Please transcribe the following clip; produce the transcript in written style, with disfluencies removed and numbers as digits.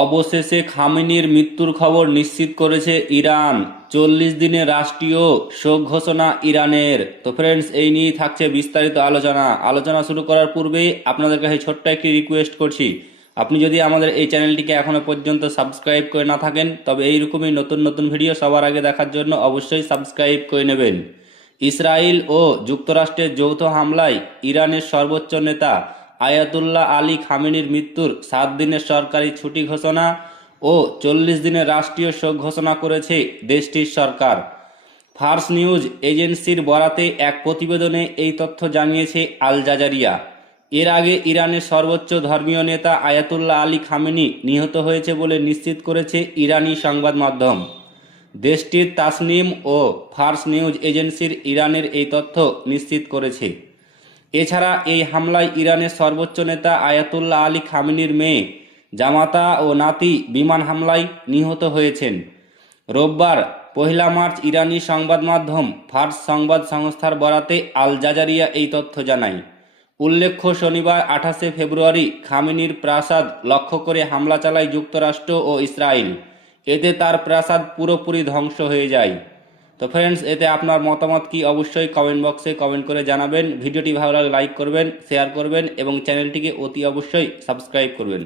অবশেষে খামেনির মৃত্যুর খবর নিশ্চিত করেছে ইরান। 40 দিনের রাষ্ট্রীয় শোক ঘোষণা ইরানের। তো ফ্রেন্ডস, এই নিয়ে থাকছে বিস্তারিত আলোচনা শুরু করার পূর্বেই আপনাদের কাছে ছোট্ট একটি রিকোয়েস্ট করছি, আপনি যদি আমাদের এই চ্যানেলটিকে এখনো পর্যন্ত সাবস্ক্রাইব করে না থাকেন তবে এইরকমই নতুন নতুন ভিডিও সবার আগে দেখার জন্য অবশ্যই সাবস্ক্রাইব করে নেবেন। ইসরায়েল ও যুক্তরাষ্ট্রের যৌথ হামলায় ইরানের সর্বোচ্চ নেতা আয়াতুল্লাহ আলী খামেনির মৃত্যুর 7 দিনের সরকারি ছুটি ঘোষণা ও 40 দিনের রাষ্ট্রীয় শোক ঘোষণা করেছে দেশটির সরকার। ফার্স নিউজ এজেন্সির বরাতে এক প্রতিবেদনে এই তথ্য জানিয়েছে আল জাজারিয়া। এর আগে ইরানের সর্বোচ্চ ধর্মীয় নেতা আয়াতুল্লাহ আলী খামেনি নিহত হয়েছে বলে নিশ্চিত করেছে ইরানি সংবাদ মাধ্যম। দেশটির তাসনিম ও ফার্স নিউজ এজেন্সির ইরানের এই তথ্য নিশ্চিত করেছে। এছাড়া এই হামলায় ইরানের সর্বোচ্চ নেতা আয়াতুল্লাহ আলী খামেনির মেয়ে জামাতা ও নাতি বিমান হামলায় নিহত হয়েছেন। রোববার 1 মার্চ ইরানি সংবাদ মাধ্যম ফার্স সংবাদ সংস্থার বরাতে আল জাজারিয়া এই তথ্য জানায়। উল্লেখ্য, শনিবার 28 ফেব্রুয়ারি খামেনির প্রাসাদ লক্ষ্য করে হামলা চালায় যুক্তরাষ্ট্র ও ইসরায়েল। এতে তার প্রাসাদ পুরোপুরি ধ্বংস হয়ে যায়। তো ফ্রেন্ডস, এতে আপনার মতামত কি অবশ্যই কমেন্ট বক্সে কমেন্ট করে জানাবেন। ভিডিওটি ভালো লাগলে লাইক করবেন, শেয়ার করবেন এবং চ্যানেলটিকে অতি অবশ্যই সাবস্ক্রাইব করবেন।